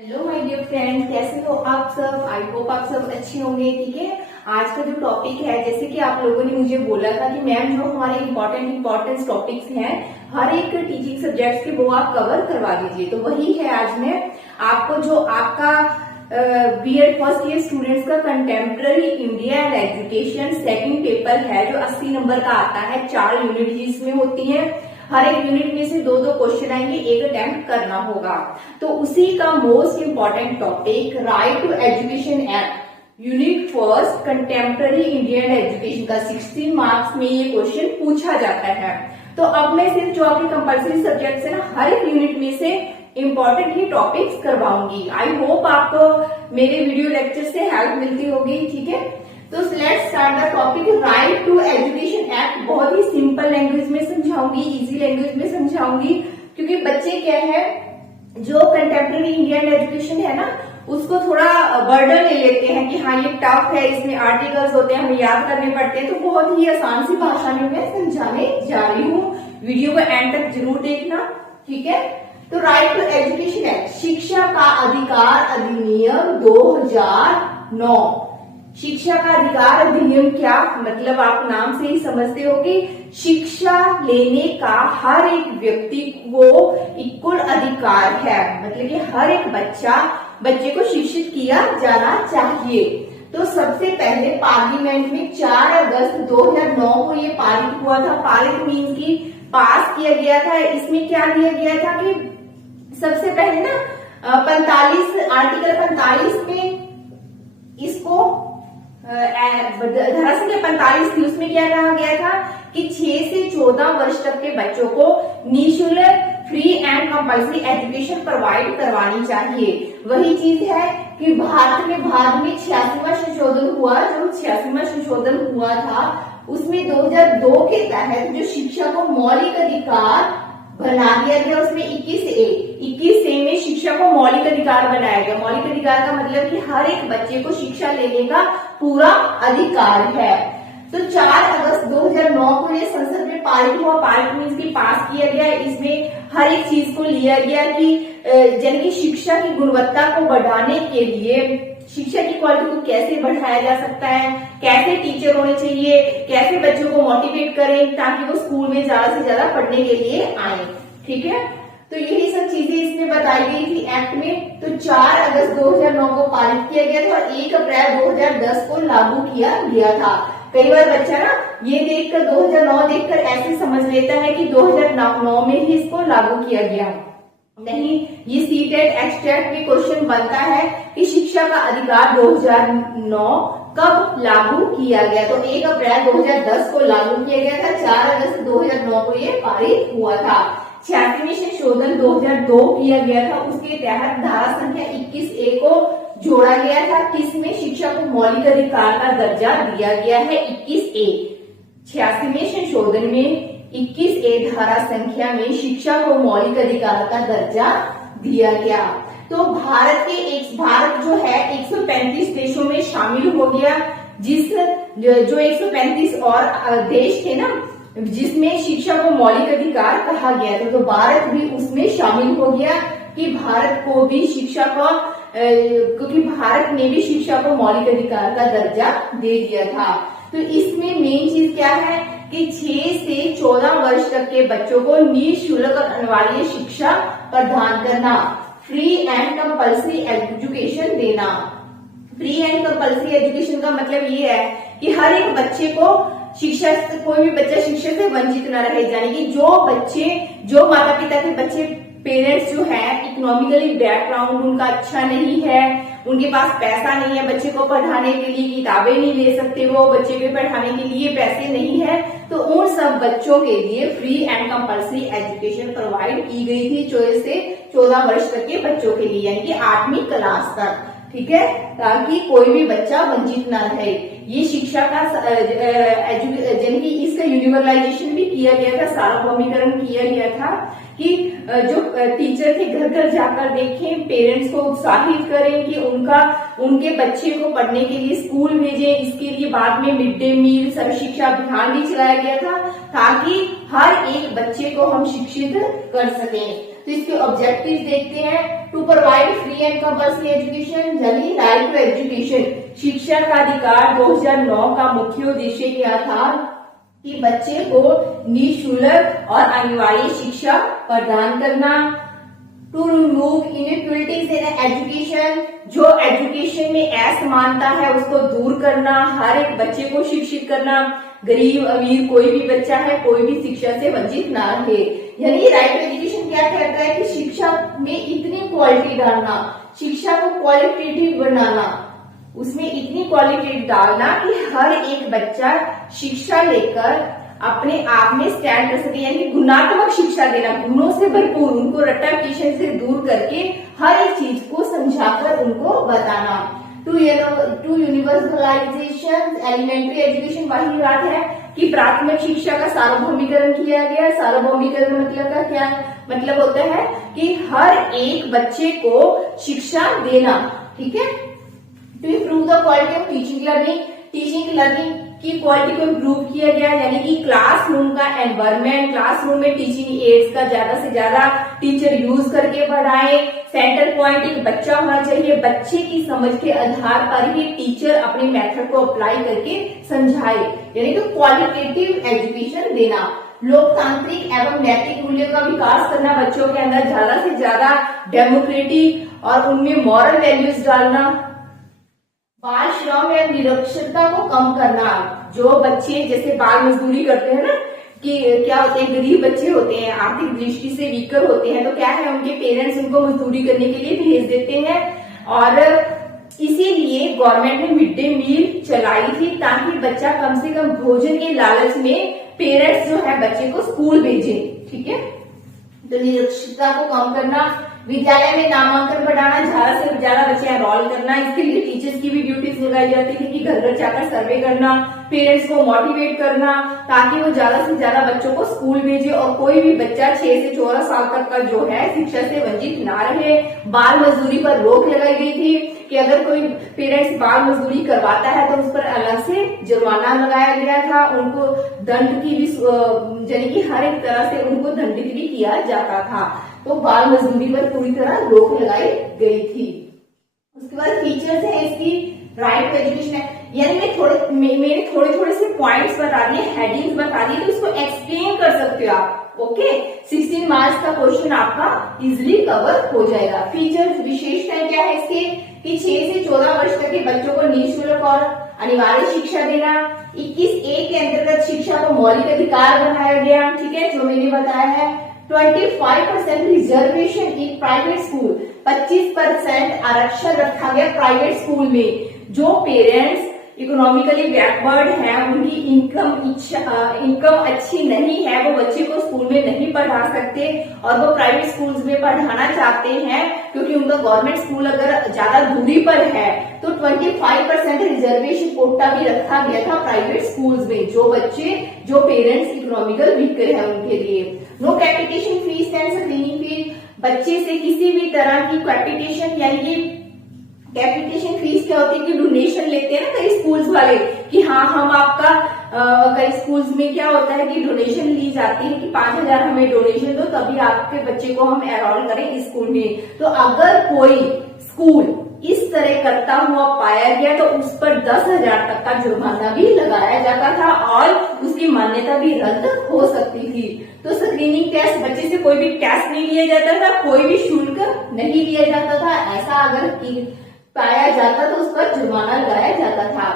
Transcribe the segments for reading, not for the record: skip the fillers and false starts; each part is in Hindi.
हेलो माय डियर फ्रेंड्स, कैसे हो आप सब। आई होप आप सब अच्छे होंगे। ठीक है, आज का जो टॉपिक है, जैसे कि आप लोगों ने मुझे बोला था कि मैम जो हमारे इम्पोर्टेंट टॉपिक्स हैं हर एक टीचिंग सब्जेक्ट्स के वो आप कवर करवा दीजिए, तो वही है आज मैं आपको जो आपका बीएड फर्स्ट ईयर स्टूडेंट्स का contemporary India and education second paper है जो 80 नंबर का आता है। 4 यूनिट जिसमें होती है, हर एक यूनिट में से 2-2 क्वेश्चन आएंगे, एक अटेम्प्ट करना होगा। तो उसी का most important topic right to education act unit first contemporary Indian education का 60 मार्क्स में ये क्वेश्चन पूछा जाता है। तो अब मैं सिर्फ जो आपके कंपल्सरी सब्जेक्ट है ना, हर एक यूनिट में से इंपॉर्टेंट ही टॉपिक्स करवाऊंगी। आई होप आपको मेरे वीडियो लेक्चर से हेल्प मिलती होगी। ठीक है, तो let's start the topic right to education act. बहुत ही सिंपल लैंग्वेज में समझाऊंगी, इजी लैंग्वेज में समझाऊंगी, क्योंकि बच्चे क्या है जो कंटेम्प्रेरी इंडियन एजुकेशन है ना, उसको थोड़ा बर्डन ले लेते हैं कि हाँ ये टफ है, इसमें आर्टिकल्स होते हैं, हमें याद करने पड़ते हैं। तो बहुत ही आसान सी भाषा में मैं समझाने जा रही हूँ, वीडियो को एंड तक जरूर देखना। ठीक है, तो राइट टू एजुकेशन एक्ट, शिक्षा का अधिकार अधिनियम 2009। शिक्षा का अधिकार अधिनियम क्या मतलब, आप नाम से ही समझते हो कि शिक्षा लेने का हर एक व्यक्ति को इक्वल अधिकार है, मतलब कि हर एक बच्चे को शिक्षित किया जाना चाहिए। तो सबसे पहले पार्लियामेंट में 4 अगस्त 2009 को ये पारित हुआ था। पारित मीन्स की पास किया गया था। इसमें क्या दिया गया था कि सबसे पहले ना आर्टिकल 45 में इसको धारा संख्या 45 थी, उसमें क्या कहा गया था कि 6 से 14 वर्ष तक के बच्चों को निःशुल्क free and compulsory education provide करवानी चाहिए। वही चीज है कि भारत में बाद में 86वां संशोधन हुआ। जो 86वां संशोधन हुआ था उसमें 2002 के तहत जो शिक्षा को मौलिक अधिकार बना दिया गया, उसमें 21A में शिक्षा को मौलिक अधिकार बनाया गया। मौलिक अधिकार का मतलब कि हर एक बच्चे को शिक्षा लेने का पूरा अधिकार है। तो 4 अगस्त 2009 को ये संसद में पारित हुआ। पारित मीन्स की पास किया गया। इसमें हर एक चीज को लिया गया कि जन की शिक्षा की गुणवत्ता को बढ़ाने के लिए शिक्षा की क्वालिटी को कैसे बढ़ाया जा सकता है, कैसे टीचर होने चाहिए, कैसे बच्चों को मोटिवेट करें ताकि वो स्कूल में ज्यादा से ज्यादा पढ़ने के लिए आए। ठीक है, तो यही सब चीजें इसमें बताई गई थी एक्ट में। तो 4 अगस्त 2009 को पारित किया गया था और 1 अप्रैल 2010 को लागू किया गया था। कई बार बच्चा ना ये देखकर 2009 देखकर ऐसे समझ लेता है कि 2009 में ही इसको लागू किया गया। नहीं, ये सीटेट एक्सट्रैक्ट में क्वेश्चन बनता है कि शिक्षा का अधिकार 2009 कब लागू किया गया। तो 1 अप्रैल 2010 को लागू किया गया था। 4 अगस्त 2009 को ये पारित हुआ था। 86वें संशोधन 2002 किया गया था। उसके तहत धारा संख्या 21A को जोड़ा गया था। किसमें? शिक्षा को मौलिक अधिकार का दर्जा दिया गया है 21A। 86वें संशोधन में 21A धारा संख्या में शिक्षा को मौलिक अधिकार का दर्जा दिया गया। तो भारत जो है 135 देशों में शामिल हो गया। जो 135 और देश थे ना जिसमें शिक्षा को मौलिक अधिकार कहा गया था, तो भारत भी उसमें शामिल हो गया कि भारत को भी शिक्षा का क्योंकि भारत ने भी शिक्षा को मौलिक अधिकार का दर्जा दे दिया था। तो इसमें मेन चीज क्या है कि 6 से 14 वर्ष तक के बच्चों को निःशुल्क और अनिवार्य शिक्षा प्रदान करना, फ्री एंड कंपल्सरी एजुकेशन देना। फ्री एंड कंपल्सरी एजुकेशन का मतलब ये है कि हर एक बच्चे को शिक्षा, कोई भी बच्चा शिक्षा से वंचित न रहे। यानी कि जो माता पिता के बच्चे पेरेंट्स जो है इकोनॉमिकली बैकग्राउंड उनका अच्छा नहीं है, उनके पास पैसा नहीं है बच्चे को पढ़ाने के लिए, किताबें नहीं ले सकते वो, बच्चे को पढ़ाने के लिए पैसे नहीं है, तो उन सब बच्चों के लिए free and compulsory education provide की गई थी 14 से 14 वर्ष तक के बच्चों के लिए, यानी कि 8वीं क्लास तक। ठीक है, ताकि कोई भी बच्चा वंचित न रहे। ये शिक्षा का यानी कि इसका यूनिवर्सलाइजेशन भी किया गया था, सार्वभौमिकरण किया गया था कि जो टीचर थे घर घर जाकर देखें, पेरेंट्स को उत्साहित करें कि उनके बच्चे को पढ़ने के लिए स्कूल भेजें। इसके लिए बाद में मिड डे मील सर्व शिक्षा अभियान भी चलाया गया था ताकि हर एक बच्चे को हम शिक्षित कर सकें। तो इसके ऑब्जेक्टिव देखते हैं। To provide free and compulsory education, यानी राइट टू एजुकेशन, शिक्षा का अधिकार 2009 का मुख्य उद्देश्य क्या था कि बच्चे को निःशुल्क और अनिवार्य शिक्षा प्रदान करना। To remove inequalities in education, जो एजुकेशन में असमानता है उसको दूर करना, हर एक बच्चे को शिक्षित करना, गरीब अमीर कोई भी बच्चा है कोई भी शिक्षा से वंचित ना रहे। यानी राइट टू एजुकेशन क्या कहता है कि शिक्षा में इतनी क्वालिटी डालना, शिक्षा को क्वालिटेटिव बनाना, उसमें इतनी क्वालिटी डालना कि हर एक बच्चा शिक्षा लेकर अपने आप में स्टैंड कर सके, यानी गुणात्मक शिक्षा देना, गुणों से भरपूर, उनको रट्टाफिकेशन से दूर करके हर एक चीज को समझाकर उनको बताना। टू यूनिवर्सलाइजेशन एलिमेंट्री एजुकेशन, वही बात है कि प्राथमिक शिक्षा का सार्वभौमिकरण किया गया। सार्वभौमिकरण मतलब का क्या मतलब होता है कि हर एक बच्चे को शिक्षा देना, ठीक है। To improve the quality of teaching learning की क्वालिटी को इम्प्रूव किया गया, यानी कि क्लासरूम का एनवायरमेंट, क्लासरूम में टीचिंग एड्स का ज्यादा से ज्यादा टीचर यूज करके पढ़ाए। सेंटर पॉइंट एक बच्चा होना चाहिए, बच्चे की समझ के आधार पर ही टीचर अपने मेथड को अप्लाई करके समझाए, यानी कि क्वालिटेटिव एजुकेशन देना। लोकतांत्रिक एवं नैतिक मूल्यों का विकास करना, बच्चों के अंदर ज्यादा से ज्यादा डेमोक्रेटिक और उनमें मॉरल वैल्यूज डालना। बाल श्रम एवं निरक्षरता को कम करना, जो बच्चे जैसे बाल मजदूरी करते हैं ना, कि क्या होते हैं, गरीब बच्चे होते हैं, आर्थिक दृष्टि से वीकर होते हैं, तो क्या है उनके पेरेंट्स उनको मजदूरी करने के लिए भेज देते हैं, और इसीलिए गवर्नमेंट ने मिड डे मील चलाई थी ताकि बच्चा कम से कम भोजन के लालच में पेरेंट्स जो है बच्चे को स्कूल भेजे, ठीक है। तो निरक्षरता को कम करना, विद्यालय में नामांकन बढ़ाना, ज्यादा से ज्यादा बच्चे एनरोल करना, इसके लिए टीचर्स की भी ड्यूटीज लगाई जाती थी कि घर घर जाकर सर्वे करना, पेरेंट्स को मोटिवेट करना ताकि वो ज्यादा से ज्यादा बच्चों को स्कूल भेजे और कोई भी बच्चा 6 से 14 साल तक का जो है शिक्षा से वंचित ना रहे। बाल मजदूरी पर रोक लगाई गई थी कि अगर कोई पेरेंट्स बाल मजदूरी करवाता है तो उस पर अलग से जुर्माना लगाया गया था, उनको दंड की भी, यानी कि हर एक तरह से उनको दंडित भी किया जाता था। तो बाल मजदूरी पर पूरी तरह रोक लगाई गई थी। उसके बाद फीचर्स है इसकी, राइट टू एजुकेशन है, यानी मैंने थोड़े से पॉइंट्स बता दिए, हेडिंग्स बता दी, तो इसको एक्सप्लेन कर सकते हो आप, ओके। 16 मार्क्स का क्वेश्चन आपका इजिली कवर हो जाएगा। फीचर्स, विशेषताएं क्या है इसके कि 6 से 14 वर्ष तक के बच्चों को निःशुल्क और अनिवार्य शिक्षा देना। 21A के अंतर्गत शिक्षा को मौलिक अधिकार बनाया गया, ठीक है, जो मैंने बताया है। 25% रिजर्वेशन इन प्राइवेट स्कूल, 25% आरक्षण रखा गया प्राइवेट स्कूल में। जो पेरेंट्स इकोनॉमिकली बैकवर्ड है, उनकी इनकम अच्छी नहीं है, वो बच्चे को स्कूल में नहीं पढ़ा सकते और वो प्राइवेट स्कूल्स में पढ़ाना चाहते हैं क्योंकि उनका गवर्नमेंट स्कूल अगर ज्यादा दूरी पर है तो 25% रिजर्वेशन कोटा भी रखा गया था प्राइवेट स्कूल्स में, जो पेरेंट्स इकोनॉमिकल वीकर है उनके लिए। No capitation fees and screening fees, बच्चे से किसी भी तरह की कैपिटेशन, यानी कि कैपिटेशन फीस क्या होती है कि डोनेशन लेते हैं ना कई स्कूल्स वाले कि हाँ हम आपका, कई स्कूल्स में क्या होता है कि डोनेशन ली जाती है कि 5000 हमें डोनेशन दो तभी आपके बच्चे को हम एनरोल करें इस स्कूल में। तो अगर कोई स्कूल इस तरह करता हुआ पाया गया तो उस पर 10,000 तक का जुर्माना भी लगाया जाता था और उसकी मान्यता भी रद्द हो सकती थी। तो स्क्रीनिंग टेस्ट, बच्चे से कोई भी टेस्ट नहीं लिया जाता था, कोई भी शुल्क नहीं लिया जाता था, ऐसा अगर पाया जाता तो उस पर जुर्माना लगाया जाता था।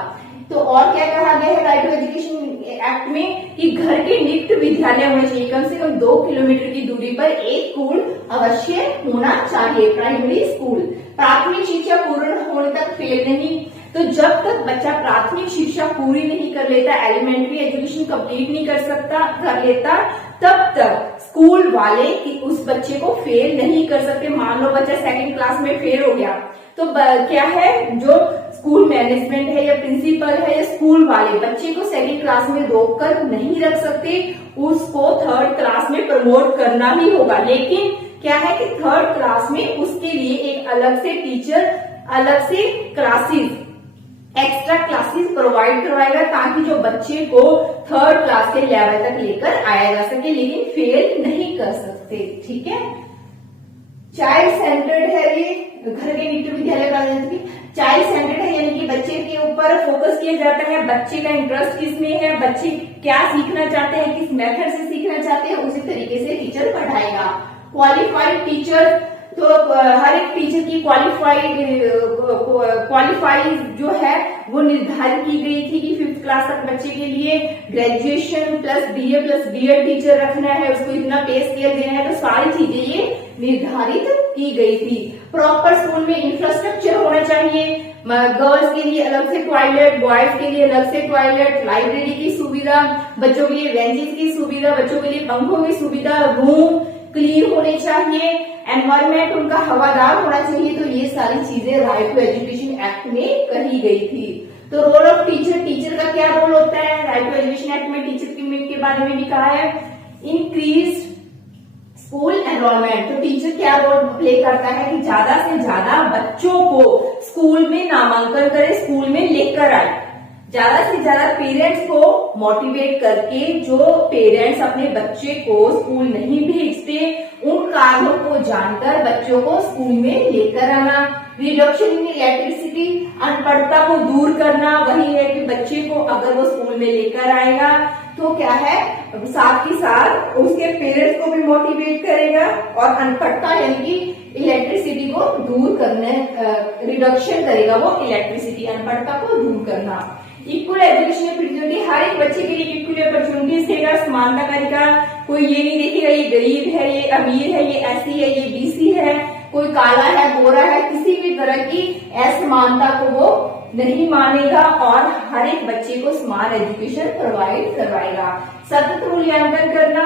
तो और क्या कहा गया है राइट टू एजुकेशन एक्ट में कि घर के निकट विद्यालय होने चाहिए, कम से कम 2 किलोमीटर की दूरी पर एक स्कूल अवश्य होना चाहिए, प्राइमरी स्कूल। प्राथमिक शिक्षा पूर्ण होने तक फेल नहीं, तो जब तक बच्चा प्राथमिक शिक्षा पूरी नहीं कर लेता, एलिमेंट्री एजुकेशन कंप्लीट नहीं कर लेता, तब तक स्कूल वाले उस बच्चे को फेल नहीं कर सकते। मान लो बच्चा 2nd क्लास में फेल हो गया तो क्या है, जो स्कूल मैनेजमेंट है या प्रिंसिपल है या स्कूल वाले बच्चे को 2nd क्लास में रोककर नहीं रख सकते, उसको 3rd क्लास में प्रमोट करना ही होगा। लेकिन क्या है कि 3rd क्लास में उसके लिए एक अलग से टीचर, अलग से क्लासेस, एक्स्ट्रा क्लासेस प्रोवाइड करवाएगा ताकि जो बच्चे को 3rd क्लास के लेवल तक लेकर आया जा सके, लेकिन फेल नहीं कर सकते, ठीक है। चाइल्ड सेंटर्ड है, ये घर के नित्य विद्यालय प्रारंभ चाइल्ड सेंटर्ड है, यानी कि बच्चे के ऊपर फोकस किया जाता है, बच्चे का इंटरेस्ट किसमें है, बच्चे क्या सीखना चाहते हैं, किस मेथड से सीखना चाहते हैं, उसी तरीके से टीचर पढ़ाएगा। क्वालिफाइड टीचर, तो हर एक टीचर की क्वालिफाइड जो है वो निर्धारित की गई थी कि 5th क्लास तक बच्चे के लिए graduation plus BA plus BEd teacher रखना है, उसको इतना पे स्केल देना है, तो सारी चीजें ये निर्धारित की गई थी। प्रॉपर स्कूल में इंफ्रास्ट्रक्चर होना चाहिए, गर्ल्स के लिए अलग से टॉयलेट, बॉयज के लिए अलग से टॉयलेट, लाइब्रेरी की सुविधा, बच्चों के लिए बेंचेस की सुविधा, बच्चों के लिए पंखों की सुविधा, रूम क्लीन होने चाहिए, एनवायरमेंट उनका हवादार होना चाहिए। तो ये सारी चीजें राइट टू एजुकेशन एक्ट में कही गई थी। तो रोल ऑफ टीचर, टीचर का क्या रोल होता है, राइट टू एजुकेशन एक्ट में टीचर के बारे में भी कहा है। इंक्रीज स्कूल एनरोलमेंट, तो टीचर क्या रोल प्ले करता है कि ज्यादा से ज्यादा बच्चों को स्कूल में नामांकन करे, स्कूल में लेकर आए, ज्यादा से ज्यादा पेरेंट्स को मोटिवेट करके, जो पेरेंट्स अपने बच्चे को स्कूल नहीं भेजते उन कारणों को जानकर बच्चों को स्कूल में लेकर आना। रिडक्शन इन इलेक्ट्रिसिटी, अनपढ़ता को दूर करना, वही है कि बच्चे को अगर वो स्कूल में लेकर आएगा तो क्या है, साथ ही साथ उसके पेरेंट्स को भी मोटिवेट करेगा और अनपढ़ता यानी कि इलेक्ट्रिसिटी को दूर करने, रिडक्शन करेगा वो इलेक्ट्रिसिटी, अनपढ़ता को दूर करना। इक्वल एजुकेशन अपॉर्चुनिटी, हर एक बच्चे के लिए इक्वल अपॉर्चुनिटीज देगा, समानता करेगा, कोई ये नहीं देखेगा ये गरीब है, ये अमीर है, ये एससी है, ये बीसी है, कोई काला है, गोरा है, किसी भी तरह की असमानता को वो नहीं मानेगा और हर एक बच्चे को समान एजुकेशन प्रोवाइड करवाएगा। सतत मूल्यांकन करना,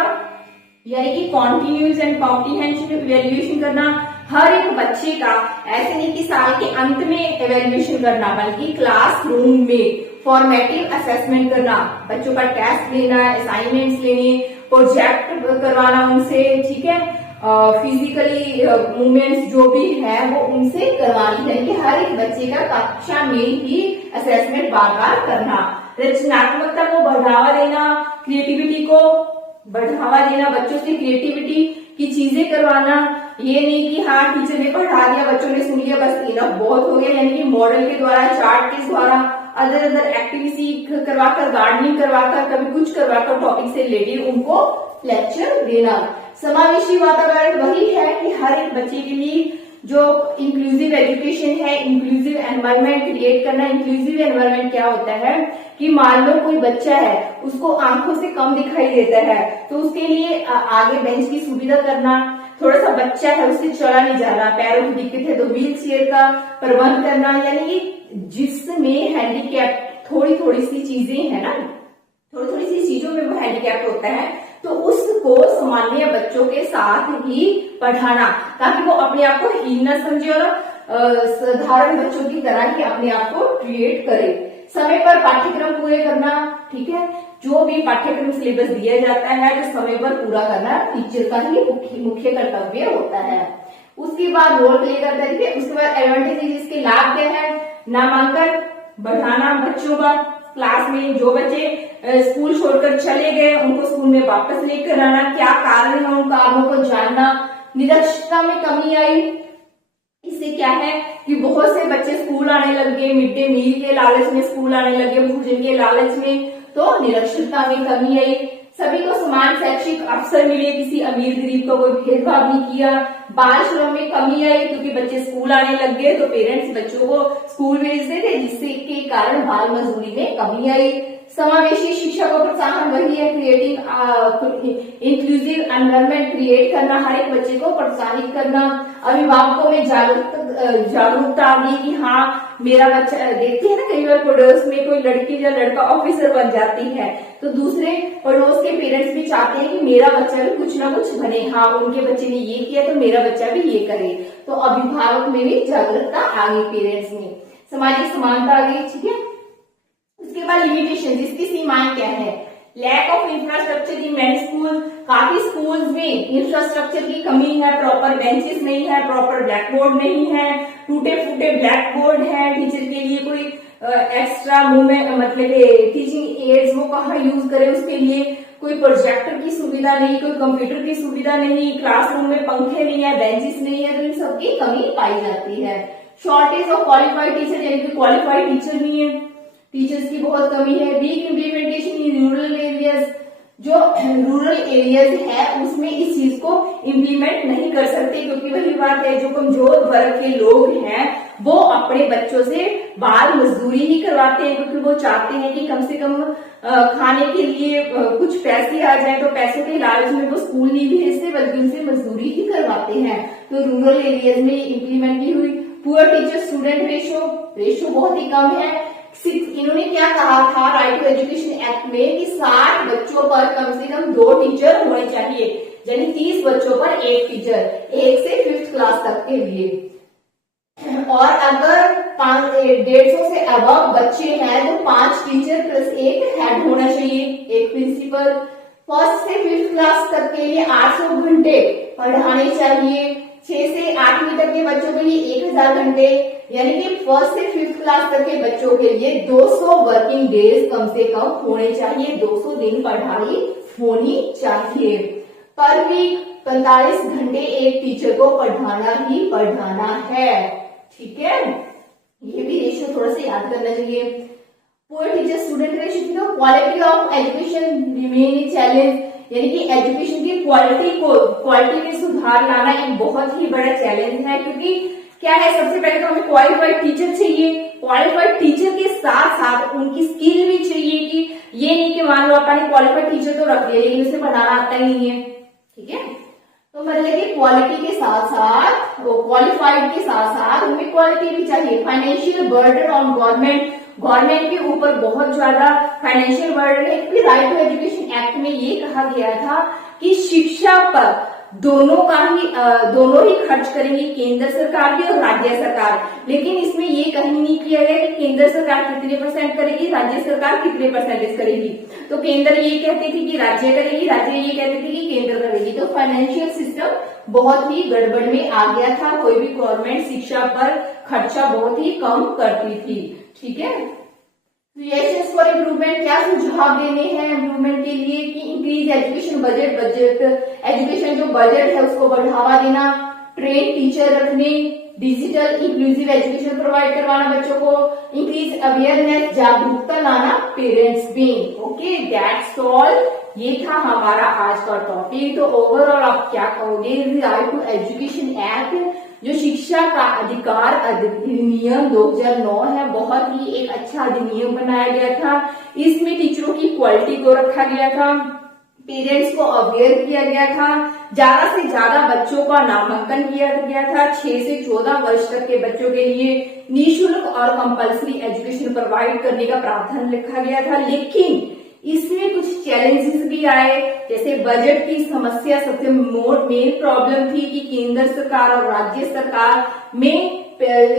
यानी कि कॉन्टिन्यूस एंड कॉम्प्रीहेंसिव इवेल्युएशन करना, हर एक बच्चे का ऐसे नहीं कि साल के अंत में इवेल्युएशन करना, बल्कि क्लासरूम में फॉर्मेटिव असेसमेंट करना, बच्चों का टेस्ट लेना, असाइनमेंट्स लेने, प्रोजेक्ट करवाना उनसे, ठीक है, फिजिकली मूवमेंट्स जो भी है वो उनसे करवानी है, कि हर एक बच्चे का कक्षा में ही असेसमेंट बार बार करना। रचनात्मकता को बढ़ावा देना, क्रिएटिविटी को बढ़ावा देना, बच्चों से क्रिएटिविटी की चीजें करवाना, ये नहीं कि हाँ टीचर ने पढ़ा दिया, बच्चों ने सुन लिया, बस इनफ बहुत हो गया, यानी कि मॉडल के द्वारा, चार्ट के द्वारा, अदर एक्टिविटी करवाकर, गार्डनिंग करवाकर, कभी कुछ करवाकर टॉपिक से रिलेटेड उनको लेक्चर देना। समावेशी वातावरण वही है कि हर एक बच्चे के लिए जो इंक्लूसिव एजुकेशन है, इंक्लूसिव एनवायरनमेंट क्रिएट करना। इंक्लूसिव एनवायरनमेंट क्या होता है कि मान लो कोई बच्चा है, उसको आंखों से कम दिखाई देता है, तो उसके लिए आगे बेंच की सुविधा करना, थोड़ा सा बच्चा है उससे चला नहीं जा रहा, पैरों की दिक्कत है तो व्हील चेयर का प्रबंध करना, यानी कि जिसमें हैंडीकैप थोड़ी थोड़ी सी चीजें है ना, थोड़ी थोड़ी सी चीजों में वो हैंडीकैप होता है, तो उसको सामान्य बच्चों के साथ ही पढ़ाना, ताकि वो अपने आप को हीन न समझे और साधारण बच्चों की तरह ही अपने आप को ट्रीट करे। समय पर पाठ्यक्रम पूरे करना, ठीक है, जो भी पाठ्यक्रम सिलेबस दिया जाता है तो समय पर पूरा करना टीचर का ही मुख्य कर्तव्य होता है। उसके बाद रोल प्ले करता है, उसके बाद एडवांटेजेस, इसके लाभ क्या है, नामांकन बढ़ाना बच्चों का, क्लास में जो बच्चे स्कूल छोड़कर चले गए उनको स्कूल में वापस लेकर आना, क्या कारण है उन कारणों को जानना। निरक्षरता में कमी आई, इससे क्या है कि बहुत से बच्चे स्कूल आने लग गए, मिड डे मील के लालच में स्कूल आने लगे, भोजन के लालच में, तो निरक्षरता में कमी आई। सभी को समान शैक्षिक अवसर मिले, किसी अमीर गरीब का कोई भेदभाव नहीं किया। बाल श्रम में कमी आई, क्योंकि बच्चे स्कूल आने लग गए तो पेरेंट्स बच्चों को स्कूल भेजते थे, जिससे के कारण बाल मजदूरी में कमी आई। समावेशी शिक्षा को प्रोत्साहन वही है, क्रिएटिंग इंक्लूसिव एनवायरनमेंट क्रिएट करना, हर एक बच्चे को प्रोत्साहित करना। अभिभावकों में जागरूकता आ गई कि हाँ मेरा बच्चा, देखते हैं ना कई बार पड़ोस में कोई लड़की या लड़का ऑफिसर बन जाती है, तो दूसरे पड़ोस के पेरेंट्स भी चाहते हैं कि मेरा बच्चा भी कुछ ना कुछ बने, हाँ उनके बच्चे ने ये किया तो मेरा बच्चा भी ये करे, तो अभिभावक में भी जागरूकता आ गई, पेरेंट्स में सामाजिक समानता आ गई, ठीक है। उसके बाद लिमिटेशन, इसकी सीमाएं क्या है, lack of infrastructure in many school, काफी स्कूल्स में इंफ्रास्ट्रक्चर की कमी है, प्रॉपर बेंचेस नहीं है, प्रॉपर ब्लैक बोर्ड नहीं है, टूटे फूटे ब्लैक बोर्ड है, टीचर के लिए कोई एक्स्ट्रा मूवमेंट मतलब टीचिंग एड्स वो कहाँ यूज करे, उसके लिए कोई प्रोजेक्टर की सुविधा नहीं, कोई कंप्यूटर की सुविधा नहीं, क्लासरूम में पंखे नहीं है, बेंचेस नहीं है, तो इन सबकी कमी पाई जाती है। शॉर्टेज ऑफ क्वालिफाइड टीचर, यानी कि क्वालिफाइड टीचर नहीं है, टीचर्स की बहुत कमी है। Weak implementation in rural areas, जो रूरल एरियाज है उसमें इस चीज को इम्प्लीमेंट नहीं कर सकते, क्योंकि वही बात है, जो कमजोर वर्ग के लोग हैं वो अपने बच्चों से बाल मजदूरी ही करवाते हैं, क्योंकि वो चाहते हैं कि कम से कम खाने के लिए कुछ पैसे आ जाए, तो पैसों के लालच में वो स्कूल नहीं भेजते बल्कि उनसे मजदूरी ही करवाते हैं। तो रूरल एरियाज में इम्प्लीमेंट नहीं हुई। पुअर टीचर स्टूडेंट रेशो बहुत ही कम है। इन्होंने क्या कहा था राइट टू एजुकेशन एक्ट में कि 60 बच्चों पर कम से कम 2 टीचर होने चाहिए, यानी 30 बच्चों पर 1 टीचर, 1 से 5th क्लास तक के लिए। और अगर 150 से अबव बच्चे हैं तो 5 टीचर प्लस 1 हेड होना चाहिए, 1 प्रिंसिपल। 1st से 5th क्लास तक के लिए 800 घंटे पढ़ाने चाहिए। 6 से 8वीं तक के बच्चों के लिए 1000 घंटे, यानी कि 1st से 5th क्लास तक के बच्चों के लिए 200 वर्किंग डेज कम से कम होने चाहिए, 200 दिन पढ़ाई होनी चाहिए। पर वीक 45 घंटे एक टीचर को पढ़ाना ही पढ़ाना है, ठीक है। ये भी रेशियो थोड़ा सा याद करना चाहिए। Poor teacher student ratio, quality of education remain challenge, यानी कि एजुकेशन की क्वालिटी में सुधार लाना एक बहुत ही बड़ा चैलेंज है, क्योंकि क्या है, सबसे पहले तो हमें क्वालिफाइड टीचर चाहिए। क्वालिफाइड टीचर के साथ साथ उनकी स्किल भी चाहिए, कि ये नहीं कि मान लो आपने क्वालिफाइड टीचर तो रख दिया लेकिन उसे पढ़ाना आता ही नहीं है, ठीक है। तो मतलब कि क्वालिटी के साथ साथ वो क्वालिफाइड के साथ साथ उनमें क्वालिटी भी चाहिए। फाइनेंशियल बर्डन ऑन गवर्नमेंट के ऊपर बहुत ज्यादा फाइनेंशियल बर्डन है, क्योंकि राइट टू एजुकेशन एक्ट में ये कहा गया था कि शिक्षा पर दोनों ही खर्च करेंगी, केंद्र सरकार भी और राज्य सरकार। लेकिन इसमें ये कहीं नहीं किया गया कि केंद्र सरकार कितने % करेगी, राज्य सरकार कितने % करेगी। तो केंद्र ये कहती थी कि राज्य करेगी, राज्य ये कहते थे कि केंद्र करेगी। तो फाइनेंशियल सिस्टम बहुत ही गड़बड़ में आ गया था। कोई भी गवर्नमेंट शिक्षा पर खर्चा बहुत ही कम करती थी, ठीक है। सजेशंस फॉर इम्प्रूवमेंट, क्या सुझाव देने हैं इम्प्रूवमेंट के लिए, कि इंक्रीज एजुकेशन बजट एजुकेशन जो बजट है उसको बढ़ावा देना, ट्रेन टीचर रखने, डिजिटल इंक्लूसिव एजुकेशन प्रोवाइड करवाना बच्चों को, इंक्रीज अवेयरनेस जागरूकता लाना पेरेंट्स में। ओके, दैट्स ऑल, ये था हमारा आज का टॉपिक। तो ओवरऑल आप क्या कहोगे, राइट टू एजुकेशन एक्ट जो शिक्षा का अधिकार अधिनियम 2009 है, बहुत ही एक अच्छा अधिनियम बनाया गया था। इसमें टीचरों की क्वालिटी को रखा गया था, पेरेंट्स को अवेयर किया गया था, ज्यादा से ज्यादा बच्चों का नामांकन किया गया था। 6 से 14 वर्ष तक के बच्चों के लिए निःशुल्क और कंपल्सरी एजुकेशन प्रोवाइड करने का प्रावधान लिखा गया था। लेकिन इसमें कुछ चैलेंजेस भी आए, जैसे बजट की समस्या सबसे मेन प्रॉब्लम थी कि केंद्र सरकार और राज्य सरकार में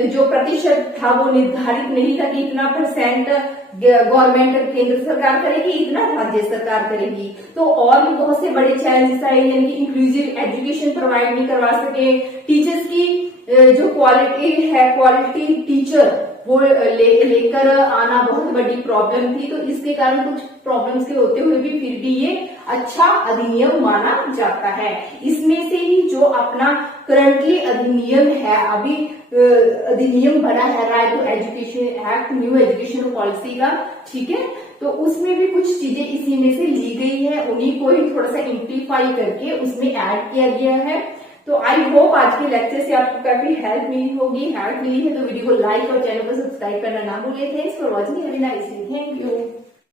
जो प्रतिशत था वो निर्धारित नहीं था कि इतना % गवर्नमेंट केंद्र सरकार करेगी, इतना राज्य सरकार करेगी। तो और भी बहुत से बड़े चैलेंजेस आए, यानी कि इंक्लूसिव एजुकेशन प्रोवाइड नहीं करवा सके, टीचर्स की जो क्वालिटी है, क्वालिटी टीचर वो लेकर आना बहुत बड़ी प्रॉब्लम थी। तो इसके कारण कुछ प्रॉब्लम्स के होते हुए भी फिर भी ये अच्छा अधिनियम माना जाता है। इसमें से ही जो अपना करंटली अधिनियम है, अभी अधिनियम बना है right to education act, new education policy का, ठीक है। तो उसमें भी कुछ चीजें इसी में से ली गई है, उन्हीं को ही थोड़ा सा इम्प्लीफाई करके उसमें ऐड किया गया है। तो आई होप आज के लेक्चर से आपको काफी हेल्प मिली होगी। हेल्प मिली है तो वीडियो को लाइक और चैनल को सब्सक्राइब करना ना भूलिए। Thanks for watching, have a nice day, thank you.